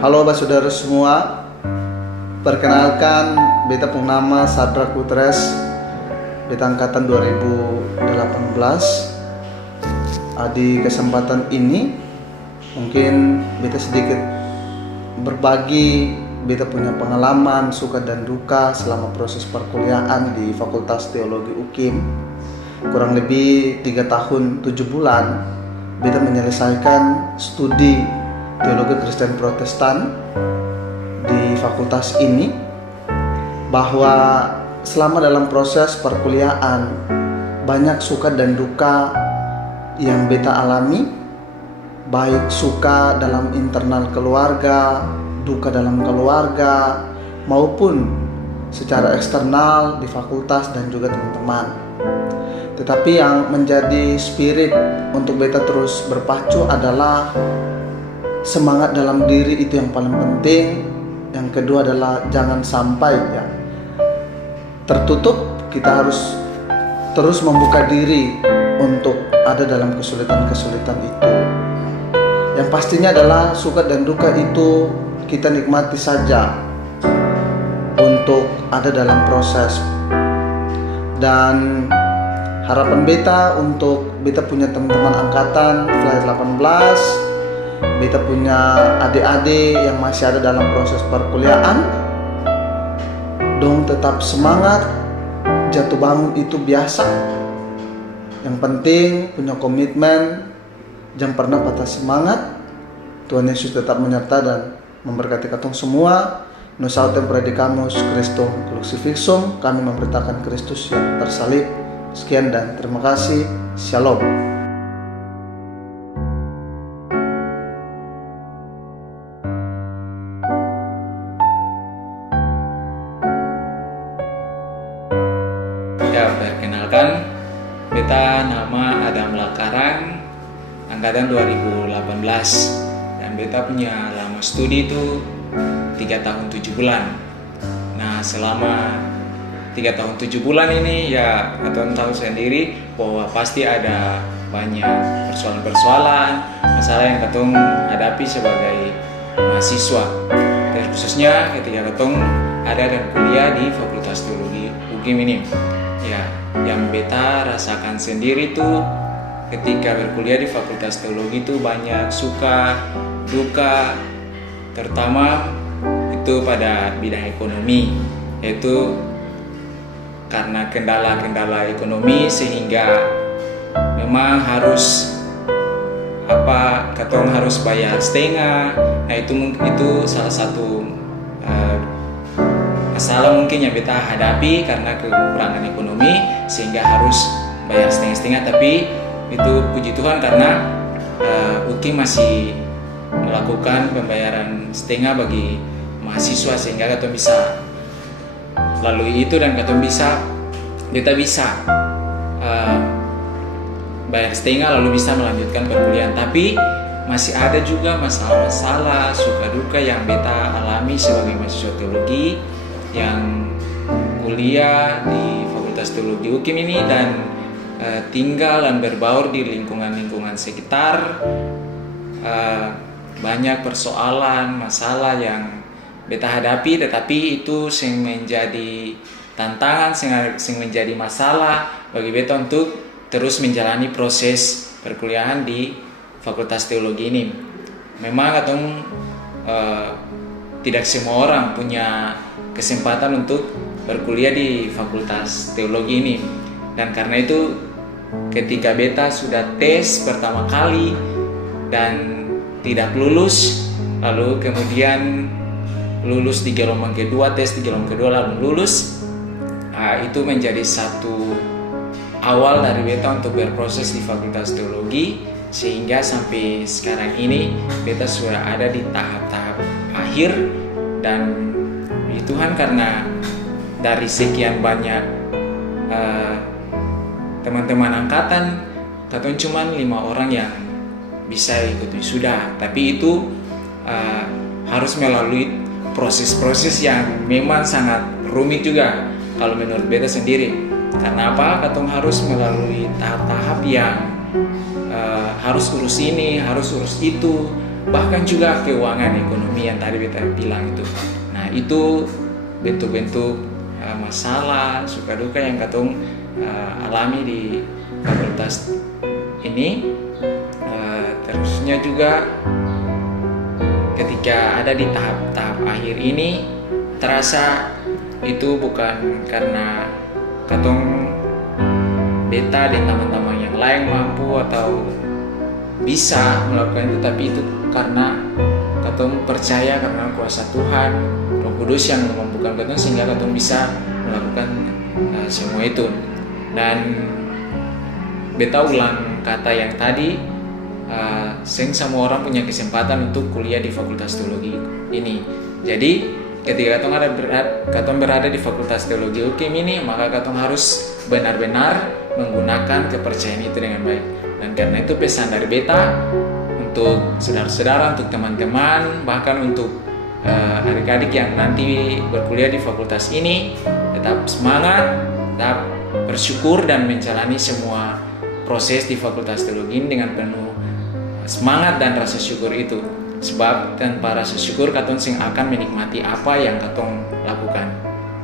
Halo saudara semua, perkenalkan beta pun nama Sadrak Putres, beta angkatan 2018. Di kesempatan ini mungkin beta sedikit berbagi beta punya pengalaman suka dan duka selama proses perkuliahan di Fakultas Teologi UKIM. Kurang lebih 3 tahun 7 bulan beta menyelesaikan studi Teologi Kristen Protestan di fakultas ini, bahwa selama dalam proses perkuliahan banyak suka dan duka yang beta alami, baik suka dalam internal keluarga, duka dalam keluarga, maupun secara eksternal di fakultas dan juga teman-teman. Tetapi yang menjadi spirit untuk beta terus berpacu adalah semangat dalam diri, itu yang paling penting. Yang kedua adalah jangan sampai tertutup. Kita harus terus membuka diri untuk ada dalam kesulitan-kesulitan itu. Yang pastinya adalah suka dan duka itu kita nikmati saja untuk ada dalam proses. Dan harapan beta untuk beta punya teman-teman angkatan Flight 18, beta punya adik-adik yang masih ada dalam proses perkuliahan, dong tetap semangat. Jatuh bangun itu biasa. Yang penting punya komitmen, jangan pernah patah semangat. Tuhan Yesus tetap menyertai dan memberkati katong semua. Nos autem predicamus Christum crucifixum, kami memberitakan Kristus yang tersalib. Sekian dan terima kasih. Shalom. Ya, perkenalkan, beta nama Adam Lakarang, angkatan 2018, dan beta punya lama studi itu 3 tahun 7 bulan. Nah, selama 3 tahun 7 bulan ini ya katong tahu sendiri bahwa pasti ada banyak persoalan-persoalan, masalah yang katong hadapi sebagai mahasiswa, terkhususnya ketika katong ada dan kuliah di Fakultas Teologi UKIM ini. Ya, yang beta rasakan sendiri tuh ketika berkuliah di Fakultas Teologi itu banyak suka, duka, terutama itu pada bidang ekonomi, yaitu karena kendala-kendala ekonomi sehingga memang harus katong harus bayar setengah. Nah, itu salah satu masalah mungkin yang beta hadapi karena kekurangan ekonomi sehingga harus bayar setengah-setengah. Tapi itu puji Tuhan karena UKIM masih melakukan pembayaran setengah bagi mahasiswa sehingga katong bisa lalui itu dan kita bisa bayar setengah lalu bisa melanjutkan perkuliahan. Tapi masih ada juga masalah-masalah suka duka yang beta alami sebagai mahasiswa teologi yang kuliah di Fakultas Teologi UKIM ini dan tinggal dan berbaur di lingkungan-lingkungan sekitar. Banyak persoalan, masalah yang beta hadapi, tetapi itu yang menjadi tantangan, yang menjadi masalah bagi beta untuk terus menjalani proses perkuliahan di Fakultas Teologi ini. Memang tidak semua orang punya kesempatan untuk berkuliah di Fakultas Teologi ini, dan karena itu ketika beta sudah tes pertama kali dan tidak lulus, lalu kemudian lulus di gelombang kedua, tes di gelombang kedua lalu lulus, itu menjadi satu awal dari beta untuk berproses di Fakultas Teologi, sehingga sampai sekarang ini beta sudah ada di tahap-tahap akhir. Dan puji Tuhan karena dari sekian banyak teman-teman angkatan, katong cuma 5 orang yang bisa ikut wisuda, tapi itu harus melalui proses-proses yang memang sangat rumit juga kalau menurut beta sendiri. Karena apa? Katong harus melalui tahap-tahap yang harus urus ini, harus urus itu, bahkan juga keuangan ekonomi yang tadi beta bilang itu. Nah, itu bentuk-bentuk masalah suka duka yang katong alami di fakultas ini. Terusnya juga ketika ada di tahap-tahap akhir ini, terasa itu bukan karena katong beta dan teman-teman yang lain mampu atau bisa melakukan itu, tapi itu karena katong percaya karena kuasa Tuhan, Roh Kudus yang memampukan katong sehingga katong bisa melakukan semua itu. Dan beta ulang kata yang tadi, seng semua orang punya kesempatan untuk kuliah di Fakultas Teologi ini. Jadi ketika katong berada di Fakultas Teologi UKIM ini, maka katong harus benar-benar menggunakan kepercayaan itu dengan baik. Dan karena itu pesan dari beta untuk saudara-saudara, untuk teman-teman, bahkan untuk adik-adik yang nanti berkuliah di fakultas ini, tetap semangat, tetap bersyukur dan menjalani semua proses di Fakultas Teologi ini dengan penuh semangat dan rasa syukur itu. Sebab tanpa rasa syukur katong sing akan menikmati apa yang katong lakukan.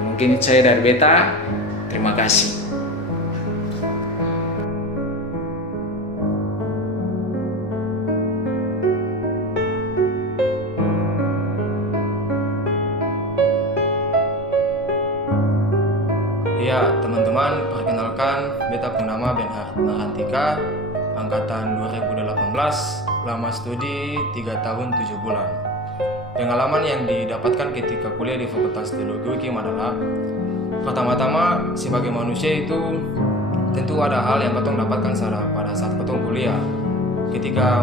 Mungkin saya dari beta, terima kasih. Ya, teman-teman, perkenalkan, beta punya nama Benhard Marantika, angkatan 2018, lama studi 3 tahun 7 bulan. Pengalaman yang didapatkan ketika kuliah di Fakultas Teologi UKIM adalah, pertama-tama, sebagai manusia itu tentu ada hal yang katong dapatkan pada saat katong kuliah. Ketika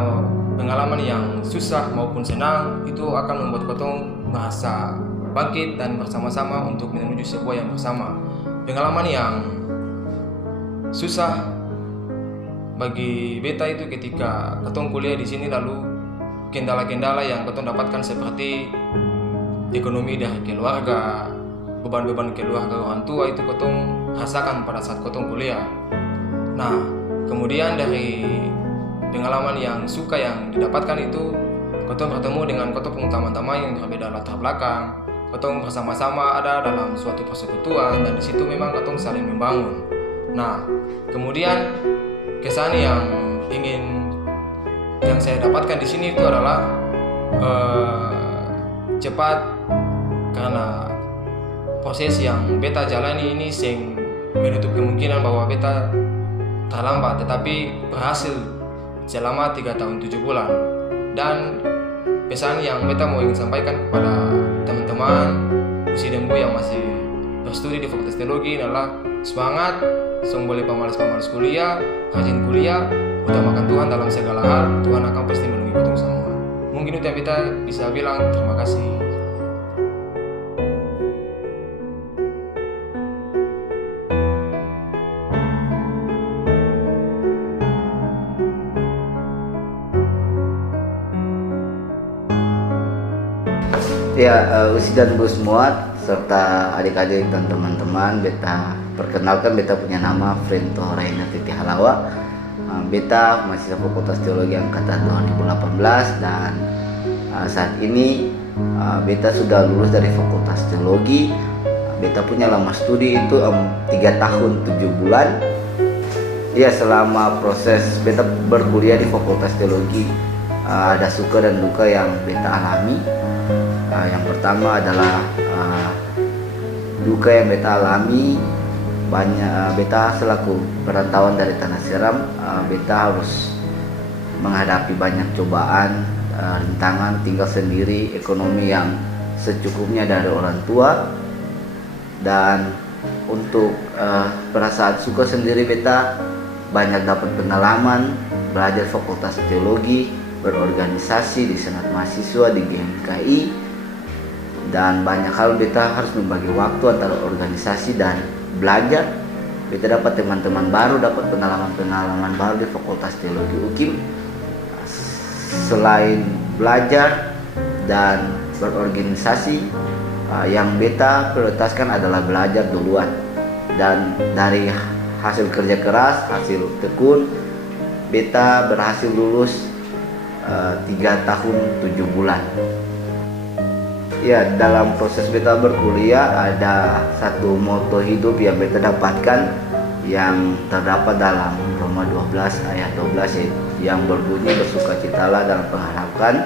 pengalaman yang susah maupun senang itu akan membuat katong merasa bangkit dan bersama-sama untuk menuju sebuah yang bersama. Pengalaman yang susah bagi beta itu ketika katong kuliah di sini, lalu kendala-kendala yang katong dapatkan seperti ekonomi dari keluarga, beban-beban keluarga orang tua itu katong rasakan pada saat katong kuliah. Nah, kemudian dari pengalaman yang suka yang didapatkan itu, katong bertemu dengan katong teman-teman yang berbeda latar belakang. Katong bersama-sama ada dalam suatu persekutuan, dan di situ memang katong saling membangun. Nah, kemudian kesan yang saya dapatkan di sini itu adalah cepat, karena proses yang beta jalani ini sing menutup kemungkinan bahwa beta terlambat, tetapi berhasil selama 3 tahun 7 bulan. Dan pesan yang beta mau ingin sampaikan kepada teman-teman usia dembu yang masih berstudi di Fakultas Teologi adalah semangat, boleh pamalas-pamalas kuliah, rajin kuliah, utamakan Tuhan dalam segala hal. Tuhan akan pasti melindungi kita semua. Mungkin itu yang kita bisa bilang. Terima kasih. Ya, Usi dan Bu semua serta adik-adik dan teman-teman, beta perkenalkan, beta punya nama Frento Raina Titi Halawa. Beta mahasiswa Fakultas Teologi angkatan 2018 dan saat ini beta sudah lulus dari Fakultas Teologi. Beta punya lama studi itu 3 tahun 7 bulan. Ya, selama proses beta berkuliah di Fakultas Teologi ada suka dan duka yang beta alami. Yang pertama adalah duka yang beta alami, banyak beta selaku perantauan dari Tanah Seram, beta harus menghadapi banyak cobaan, rintangan, tinggal sendiri, ekonomi yang secukupnya dari orang tua. Dan untuk perasaan suka sendiri, beta banyak dapat pengalaman belajar Fakultas Teologi, berorganisasi di Senat Mahasiswa di GMKI, dan banyak hal beta harus membagi waktu antara organisasi dan belajar. Beta dapat teman-teman baru, dapat pengalaman-pengalaman baru di Fakultas Teologi UKIM. Selain belajar dan berorganisasi, yang beta prioritaskan adalah belajar duluan. Dan dari hasil kerja keras, hasil tekun, beta berhasil lulus 3 tahun 7 bulan. Ya, dalam proses beta berkuliah ada satu moto hidup yang beta dapatkan yang terdapat dalam Roma 12 ayat 12 yang berbunyi, bersukacitalah dalam pengharapan,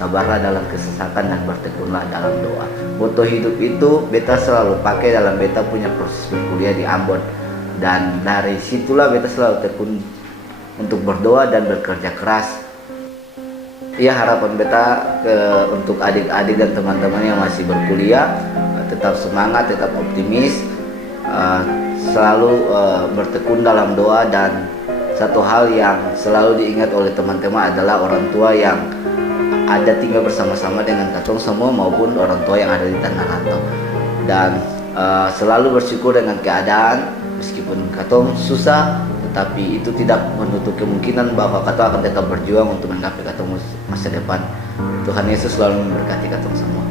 sabarlah dalam kesesakan, dan bertekunlah dalam doa. Moto hidup itu beta selalu pakai dalam beta punya proses berkuliah di Ambon, dan dari situlah beta selalu tekun untuk berdoa dan bekerja keras. Ya, harapan beta untuk adik-adik dan teman-teman yang masih berkuliah, tetap semangat, tetap optimis, selalu bertekun dalam doa. Dan satu hal yang selalu diingat oleh teman-teman adalah orang tua yang ada tinggal bersama-sama dengan katong semua maupun orang tua yang ada di tanah rantau. Dan selalu bersyukur dengan keadaan, meskipun katong susah, tetapi itu tidak menutup kemungkinan bahwa katong akan tetap berjuang untuk menggapai katong masa depan. Tuhan Yesus selalu memberkati katong semua.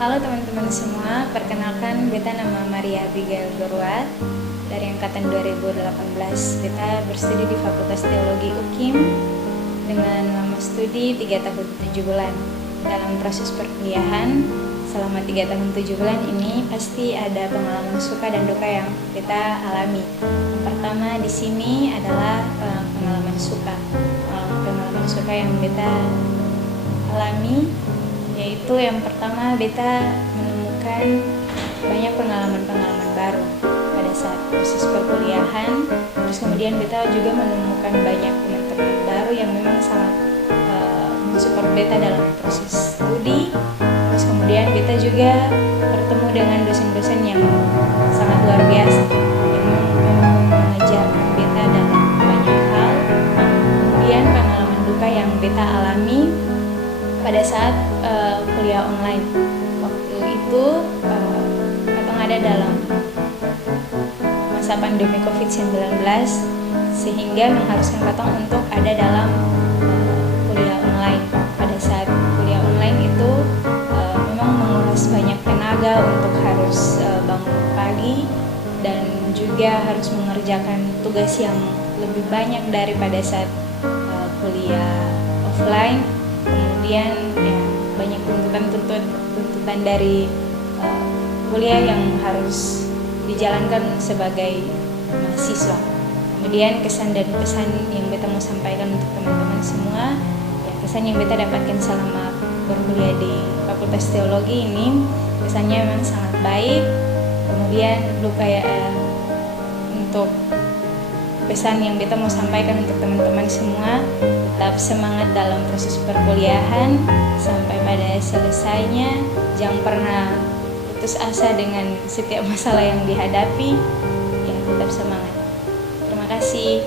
Halo teman-teman semua, perkenalkan beta nama Maria Abigail Gorwat dari angkatan 2018. Beta berstudi di Fakultas Teologi UKIM dengan lama studi 3 tahun 7 bulan. Dalam proses perkuliahan selama 3 tahun 7 bulan ini pasti ada pengalaman suka dan duka yang beta alami. Yang pertama di sini adalah pengalaman suka. Pengalaman suka yang beta alami yaitu yang pertama beta menemukan banyak pengalaman-pengalaman baru pada saat proses perkuliahan. Terus kemudian beta juga menemukan banyak teman-teman baru yang memang sangat mensupport beta dalam proses studi. Terus kemudian beta juga bertemu dengan dosen-dosen yang sangat luar biasa yang memang mengajarkan beta dalam banyak hal. Kemudian pengalaman duka yang beta alami pada saat kuliah online. Waktu itu katong ada dalam masa pandemi COVID-19 sehingga mengharuskan katong untuk ada dalam kuliah online. Pada saat kuliah online itu memang menguras banyak tenaga untuk harus bangun pagi dan juga harus mengerjakan tugas yang lebih banyak daripada saat kuliah offline. Kemudian ya, banyak tuntutan dari kuliah yang harus dijalankan sebagai mahasiswa. Kemudian kesan dan pesan yang beta mau sampaikan untuk teman-teman semua, ya kesan yang beta dapatkan selama berkuliah di Fakultas Teologi ini kesannya memang sangat baik. Kemudian untuk pesan yang beta mau sampaikan untuk teman-teman semua, tetap semangat dalam proses perkuliahan sampai pada selesainya. Jangan pernah putus asa dengan setiap masalah yang dihadapi. Ya, tetap semangat. Terima kasih.